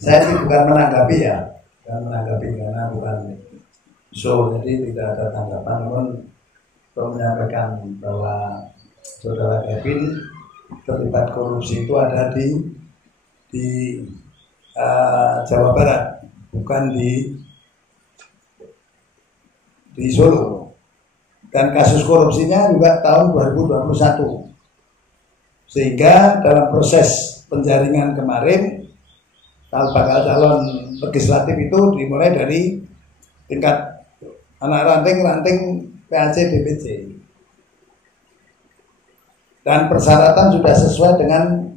Saya sih bukan menanggapi ya, bukan menanggapi karena bukan jadi tidak ada tanggapan, namun untuk menyampaikan bahwa saudara Kevin terlibat korupsi itu ada di Jawa Barat, bukan di Solo. Dan kasus korupsinya juga tahun 2021. Sehingga dalam proses penjaringan kemarin, bakal calon legislatif itu dimulai dari tingkat anak ranting PAC DPC. Dan persyaratan sudah sesuai dengan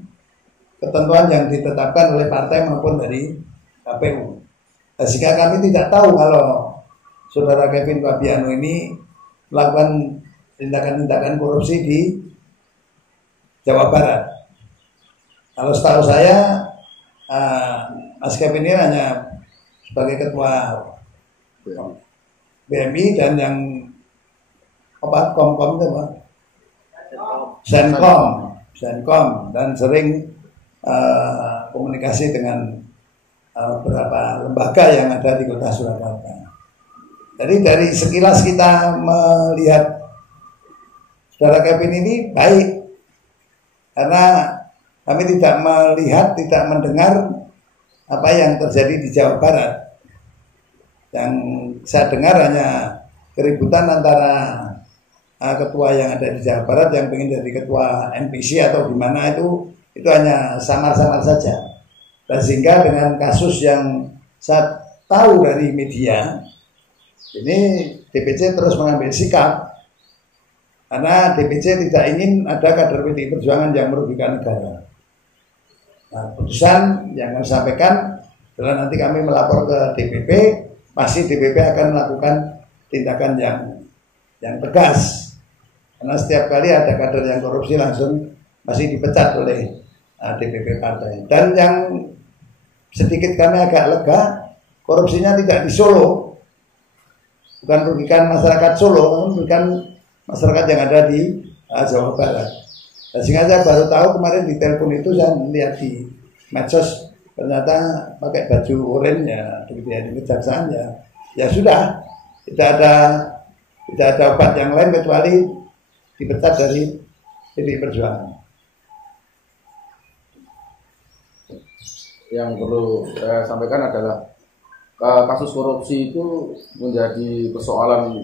ketentuan yang ditetapkan oleh partai maupun dari KPU. Sehingga kami tidak tahu kalau saudara Kevin Fabiano ini melakukan tindakan-tindakan korupsi di Jawa Barat. Kalau setahu saya, Mas Kevin ini hanya sebagai ketua BMI dan yang Komkom itu apa? Senkom dan sering komunikasi dengan beberapa lembaga yang ada di Kota Surakarta. Jadi dari sekilas kita melihat saudara Kevin ini baik, karena kami tidak melihat, tidak mendengar apa yang terjadi di Jawa Barat. Yang saya dengar hanya keributan antara ketua yang ada di Jawa Barat yang ingin jadi ketua NPC atau gimana, itu hanya samar-samar saja. Dan sehingga dengan kasus yang saya tahu dari media, ini DPC terus mengambil sikap karena DPC tidak ingin ada kader PDI Perjuangan yang merugikan negara. Nah, putusan yang kami sampaikan adalah nanti kami melapor ke DPP, pasti DPP akan melakukan tindakan yang tegas. Karena setiap kali ada kader yang korupsi langsung masih dipecat oleh DPP partai. Dan yang sedikit kami agak lega, korupsinya tidak di Solo. Bukan merugikan masyarakat Solo, namun merugikan masyarakat yang ada di Jawa Barat. Dan sehingga saya baru tahu kemarin di telepon itu, saya melihat di medsos ternyata pakai baju oranye ya, di kejaksaan ya sudah, tidak ada obat yang lain kecuali dipecat dari PDI Perjuangan. Yang perlu saya sampaikan adalah kasus korupsi itu menjadi persoalan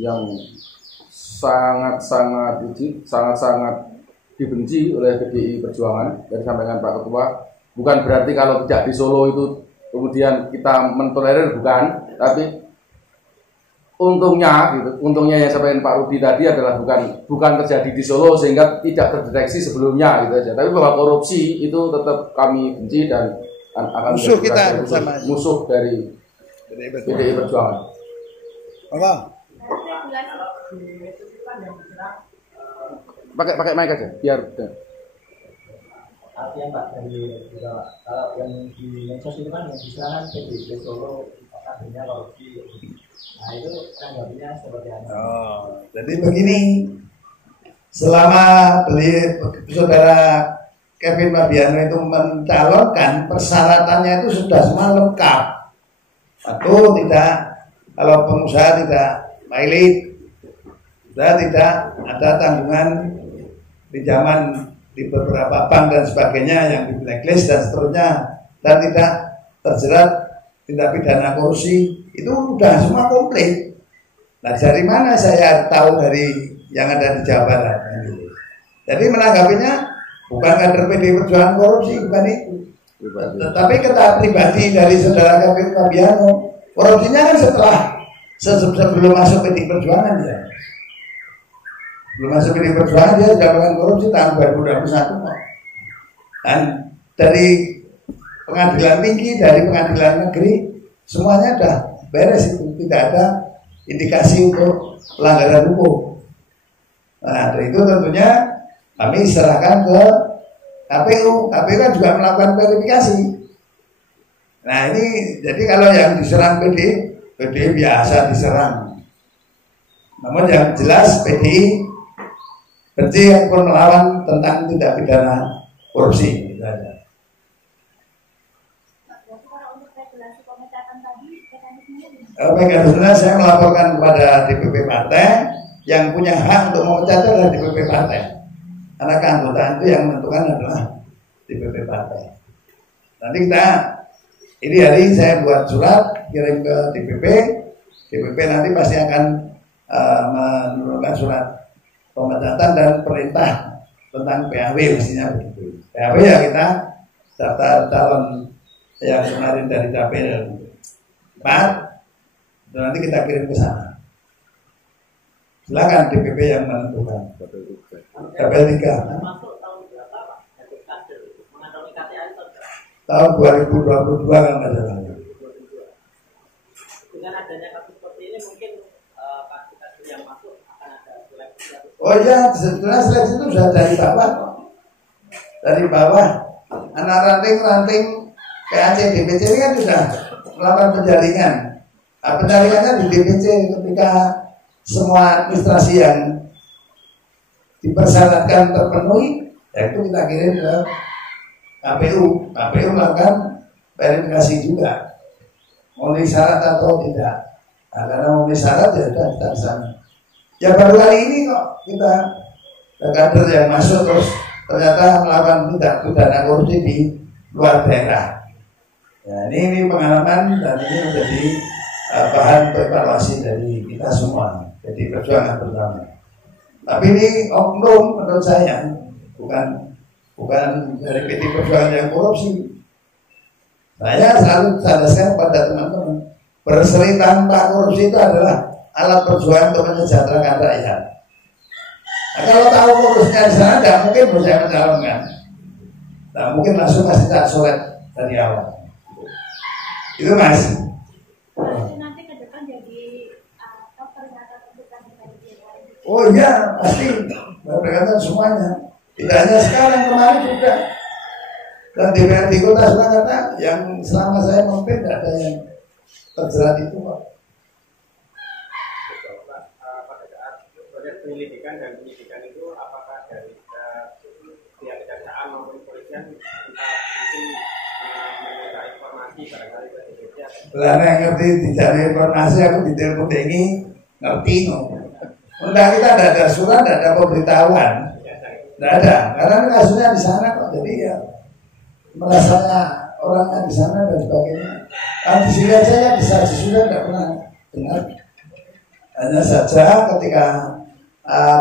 yang sangat-sangat dibenci oleh PDI Perjuangan. Dari sampaikan Pak Ketua, bukan berarti kalau tidak di Solo itu kemudian kita mentolerir, bukan, tapi untungnya yang sampaikan Pak Rudi tadi adalah bukan terjadi di Solo sehingga tidak terdeteksi sebelumnya gitu aja. Tapi bahwa korupsi itu tetap kami benci dan akan musuh kita bersama, musuh dari PDI Perjuangan. Apa? Pakai mic aja biar. Artinya Pak, dari kalau yang di medsos itu kan yang diserahkan PDIP Solo kadernya korupsi. Nah itu tanggapannya seperti apa? Oh, jadi begini, selama saudara Kevin Fabiano itu mencalonkan, persyaratannya itu sudah semua lengkap. Satu, kalau pengusaha tidak pilot, sudah tidak ada tanggungan pinjaman di beberapa bank dan sebagainya yang di blacklist dan seterusnya, dan tidak terjerat tindak pidana korupsi, itu sudah semua komplit. Nah, dari mana saya tahu dari yang ada di Jawa Barat? Jadi menanggapinya bukan kader PDI Perjuangan korupsi, bukan itu. Tetapi kata pribadi dari saudara Kevin Fabiano, korupsinya kan sebelum masuk PDI Perjuangan ya. Belum masuk PDI Perjuangan dia sudah melakukan korupsi tahun 2021. Dan dari pengadilan tinggi, dari pengadilan negeri, semuanya sudah beres itu, tidak ada indikasi untuk pelanggaran hukum. Nah, dari itu tentunya kami serahkan ke KPU. KPU kan juga melakukan verifikasi. Nah ini, jadi kalau yang diserang PDI biasa diserang. Namun yang jelas PDI benci ataupun melawan tentang tindak pidana korupsi. Gitu aja. kalkulasi pemecatan tadi mekanismenya mekanismenya saya melaporkan kepada DPP partai, yang punya hak untuk memecat adalah DPP partai. Karena keanggotaan itu yang menentukan adalah DPP partai. Nanti ini hari saya buat surat kirim ke DPP. DPP nanti pasti akan menurunkan surat pemecatan dan perintah tentang PAW, mestinya begitu. PAW ya kita daftar calon yang kemarin dari Dapil 4, nanti kita kirim ke sana. Silakan DPP yang menentukan. Dapil 3. Masuk tahun berapa Pak? Dari kader mengantongi KTA itu Tahun 2022 kan nggak salah. dengan adanya kasus seperti ini mungkin kasus yang masuk akan ada seleksi. Oh iya, sebetulnya seleksi itu sudah dari bawah. Dari bawah, anak ranting PAC DPC ini kan sudah melakukan penjaringan. Nah, penjaringannya di DPC ketika semua administrasi yang dipersyaratkan terpenuhi, ya itu kita kirim ke KPU. KPU melakukan verifikasi juga, memenuhi syarat atau tidak. Nah, karena memenuhi syarat ya sudah kita sana. Ya baru kali ini kok kita kader yang masuk terus ternyata melakukan tindak pidana korupsi di luar daerah. Ya, ini pengalaman dan ini menjadi bahan evaluasi dari kita semua. Jadi perjuangan bersama. Tapi ini oknum menurut saya bukan dari PD Perjuangan yang korupsi. Saya selalu jelaskan pada teman-teman, berseri tanpa korupsi itu adalah alat perjuangan untuk mensejahterakan rakyat. Nah, kalau tahu korupsinya di sana, tidak mungkin saya mencalonkan. Nah, mungkin langsung masih tak sulit dari awal. Itu Mas. nanti ke depan jadi ternyata terbuka di Oh iya, pasti berkaitan semuanya. Tidak hanya sekarang, kemarin juga. Dan DPRD Kota Surakarta yang selama saya memimpin tidak ada yang terjerat itu, Pak. Pada saat proses penyelidikan dan penyidikan itu apakah dari pihak kejaksaan maupun kepolisian mungkin meminta informasi barangkali ke DPC? Lah nek ngerti dicari informasi aku ditelepon ini ngerti no. Udah kita tidak ada surat, tidak ada pemberitahuan, tidak ada. Karena kasusnya di sana kok, jadi ya merasanya orangnya di sana dan sebagainya. Kan di sini aja bisa sudah tidak pernah dengar. Hanya saja ketika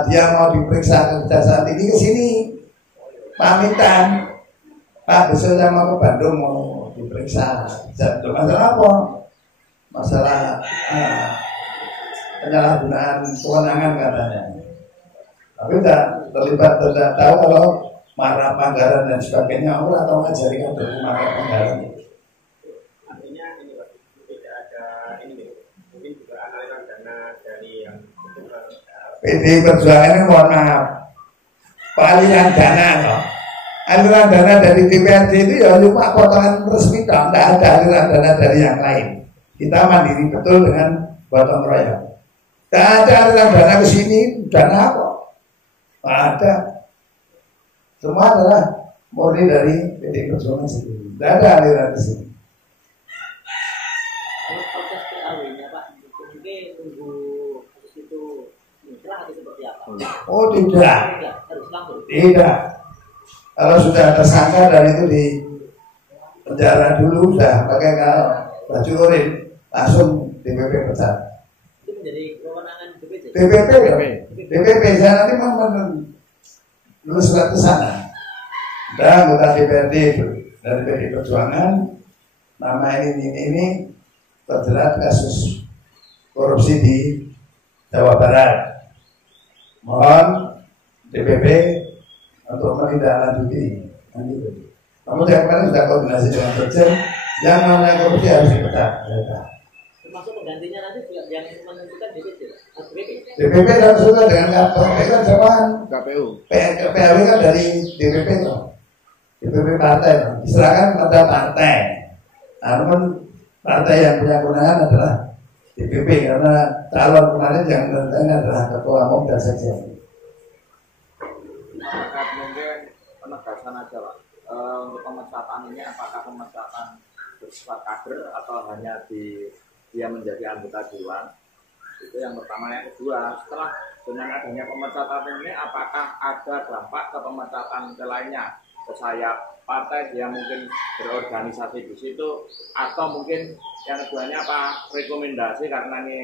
dia mau diperiksa ke Kejaksaan Tinggi ke sini pamitan, Pak besok saya mau ke Bandung mau diperiksa. Masalah apa? Masalah penyalahgunaan kewenangan katanya. Tapi tidak terlibat, tidak tahu kalau marah anggaran dan sebagainya, orang atau ngajari kan marah anggaran. Artinya ini Pak, tidak ada ini mungkin juga aliran dana dari yang PD Perjuangan ini mohon maaf, aliran dana loh. Aliran dana dari DPRD itu ya cuma potongan resmi, tidak ada aliran dana dari yang lain. Kita mandiri betul dengan gotong royong. Tidak ada aliran dana ke sini, dana apa? Tidak ada. Semua adalah murni dari PD Perjuangan sendiri. Tidak ada aliran ke sini. Kalau proses PAW-nya Pak, mungkin tunggu habis itu inkrah atau seperti apa? Oh tidak. Harus langsung. Tidak. Kalau sudah tersangka dan itu di penjara dulu sudah pakai baju oranye langsung DPP pecat. Itu menjadi kewenangan DPC. DPP ya. DPP saya nanti mau menulis surat ke sana. Dan anggota DPRD dari PD Perjuangan nama ini terjerat kasus korupsi di Jawa Barat. Mohon DPP untuk menindaklanjuti. Namun saya kemarin sudah koordinasi dengan Dirjen yang namanya korupsi harus dipecat. Termasuk penggantinya nanti juga yang menentukan DPC, DPP dan sudah dengan KPU kan jawaban KPU. PAW kan dari DPP loh. DPP partai loh. Diserahkan kepada partai. Namun partai yang punya kewenangan adalah DPP karena calon kemarin yang menentukan adalah ketua umum dan sekjen. Mungkin penegasan aja Pak, untuk pemecatan ini apakah pemecatan bersifat kader atau hanya dia menjadi anggota dewan? Itu yang pertama. Yang kedua, setelah dengan adanya pemecatan ini, apakah ada dampak ke pemecatan ke lainnya, ke sayap partai dia mungkin berorganisasi di situ, atau mungkin yang keduanya apa rekomendasi karena ini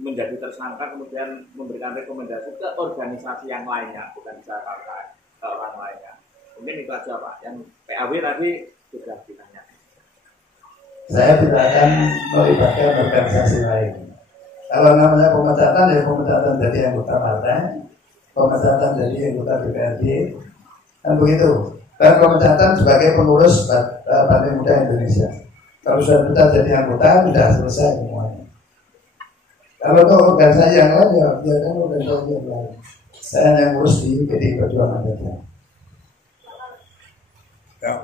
menjadi tersangka kemudian memberikan rekomendasi ke organisasi yang lainnya, bukan bisa partai ke orang lainnya. Mungkin itu aja Pak. Yang PAW tadi sudah ditanya. Saya tidak akan melibatkan organisasi lain. Kalau namanya pemecatan, ya pemecatan dari anggota partai, pemecatan dari anggota DPRD, kan begitu. Dan pemecatan sebagai pengurus Partai Muda Indonesia. Kalau sudah pecah jadi anggota, sudah selesai semuanya. Kalau ke organisasi yang lain, ya biarkan organisasi yang lain. Saya hanya ngurus di PDI Perjuangan saja. Ya.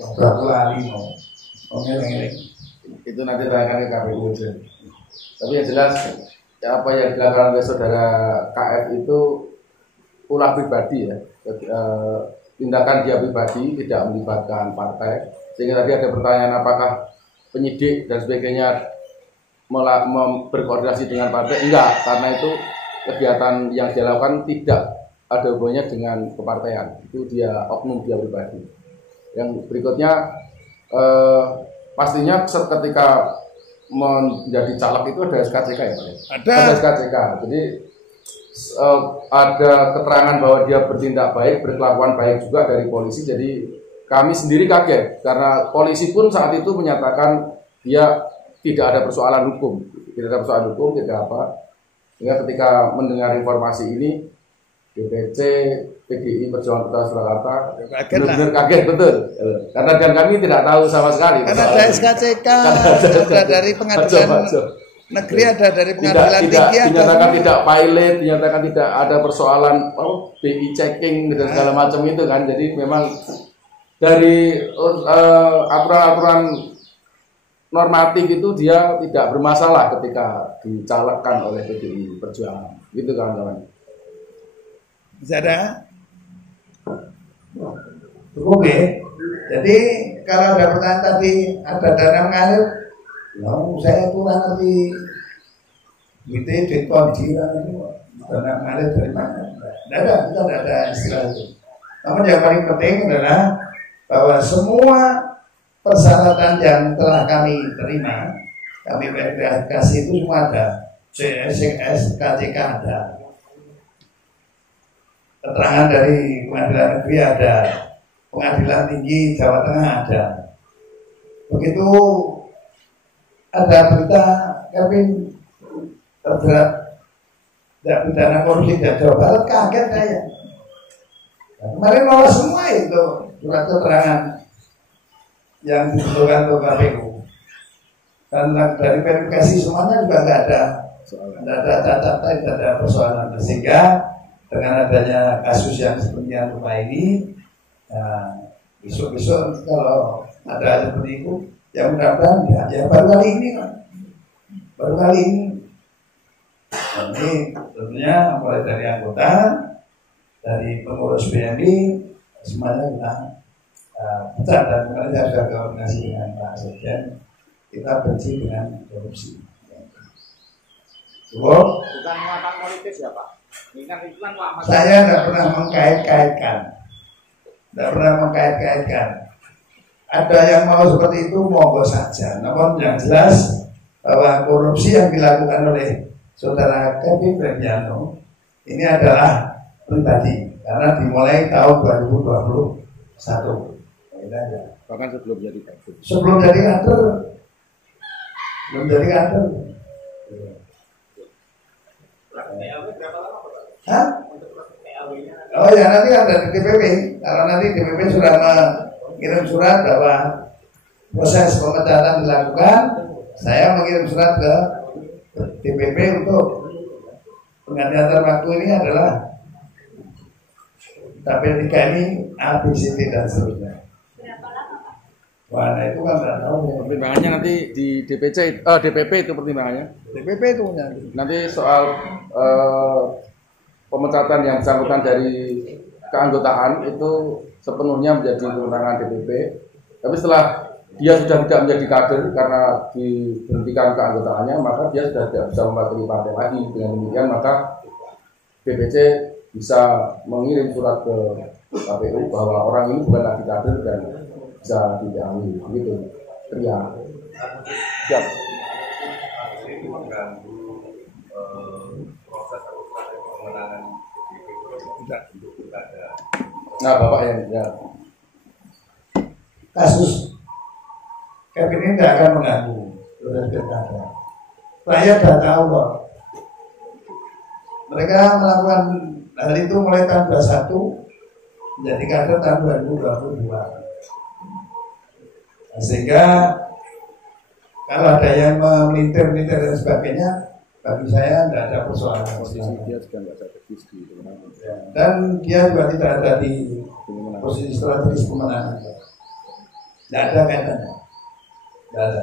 Berapa lali mau ngeleng-ngeleng. Itu nanti tanyakan ke KPU aja. Tapi yang jelas apa yang dilakukan oleh saudara KF itu ulah pribadi ya. Tindakan dia pribadi tidak melibatkan partai. Sehingga tadi ada pertanyaan apakah penyidik dan sebagainya berkoordinasi dengan partai? Enggak, karena itu kegiatan yang dia lakukan tidak ada hubungannya dengan kepartaian. Itu dia oknum dia pribadi. Yang berikutnya pastinya ketika menjadi caleg itu ada SKCK ya Pak? Ada SKCK. Jadi ada keterangan bahwa dia bertindak baik, berkelakuan baik juga dari polisi. Jadi kami sendiri kaget karena polisi pun saat itu menyatakan dia tidak ada persoalan hukum, tidak apa. Sehingga ketika mendengar informasi ini, DPC PDI Perjuangan Kota Surakarta benar-benar kaget betul, karena dan kami tidak tahu sama sekali. Karena ada SKCK, ada dari pengadilan negeri, ada dari pengadilan tinggi, dinyatakan tidak pilot, dinyatakan tidak ada persoalan BI checking dan segala macam itu kan. Jadi memang dari aturan-aturan normatif itu dia tidak bermasalah ketika dicalekkan oleh PDI Perjuangan, gitu kawan-kawan. Bisa ada? Cukup ya. Jadi kalau ada pertanyaan tadi ada dana mengalir, saya kurang ngerti. Gitu di konjiran itu dana mengalir dari mana? Tidak ada istilah itu. Namun yang paling penting adalah bahwa semua persyaratan yang telah kami terima, kami verifikasi itu semua ada. CS, KCK ada. Keterangan dari pengadilan negeri ada, pengadilan tinggi Jawa Tengah ada. Begitu ada berita Kevin terjerat tidak pidana korupsi di Jawa Barat, kaget saya. Nah, kemarin lolos semua itu surat keterangan yang dibutuhkan oleh KPU. Dan dari verifikasi semuanya juga tidak ada catatan, tidak ada persoalan. Sehingga dengan adanya kasus yang seperti yang rumah ini, besok-besok kalau ada seperti itu, ya mudah-mudahan ya baru kali ini. Ini tentunya mulai dari anggota, dari pengurus BMI, semuanya kita pecah. Dan kemarin saya sudah koordinasi dengan Pak Sekjen, kita benci dengan korupsi. Bukan muatan politis ya Pak? Saya tidak pernah mengkait-kaitkan. Ada yang mau seperti itu, monggo saja. Namun yang jelas bahwa korupsi yang dilakukan oleh saudara Kevin Ferdiano ini adalah pribadi, karena dimulai tahun 2021. Bahkan sebelum jadi kader. Belum jadi kader. Hah? Oh ya, nanti ada di DPP. Kalau nanti DPP sudah mengirim surat bahwa proses pemecatan dilakukan, saya mengirim surat ke DPP untuk penggantian waktu ini adalah tabel 3 ini A, B, C, D dan seterusnya. Wah, nah itu kan tidak tahu. Pertimbangannya nanti di DPP itu pertimbangannya. DPP itu nanti soal pemecatan yang bersangkutan dari keanggotaan itu sepenuhnya menjadi kewenangan DPP. Tapi setelah dia sudah tidak menjadi kader karena diberhentikan keanggotaannya, maka dia sudah tidak bisa mewakili partai lagi. Dengan demikian maka DPC bisa mengirim surat ke KPU bahwa orang ini bukan lagi kader dan bisa diambil. Begitu. Iya. Siap. Ini mengganggu proses atau pemenangan tidak untuk pilkada. Nah, Bapak ya. Kasus Kevin ini tidak akan mengganggu proses pilkada. Rakyat sudah tahu kok. Mereka melakukan hal itu mulai tahun 2021 menjadi kader tahun 2022. Sehingga kalau ada yang memintir-mintir dan sebagainya, bagi saya tidak ada persoalan. Posisi dia juga nggak strategis di dan dia juga tidak ada di posisi strategis pemenangan. Tidak ada kaitannya. Tidak ada.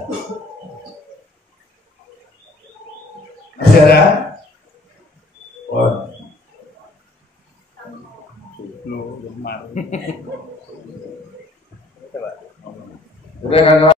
Masih ada? Oh. Udah kan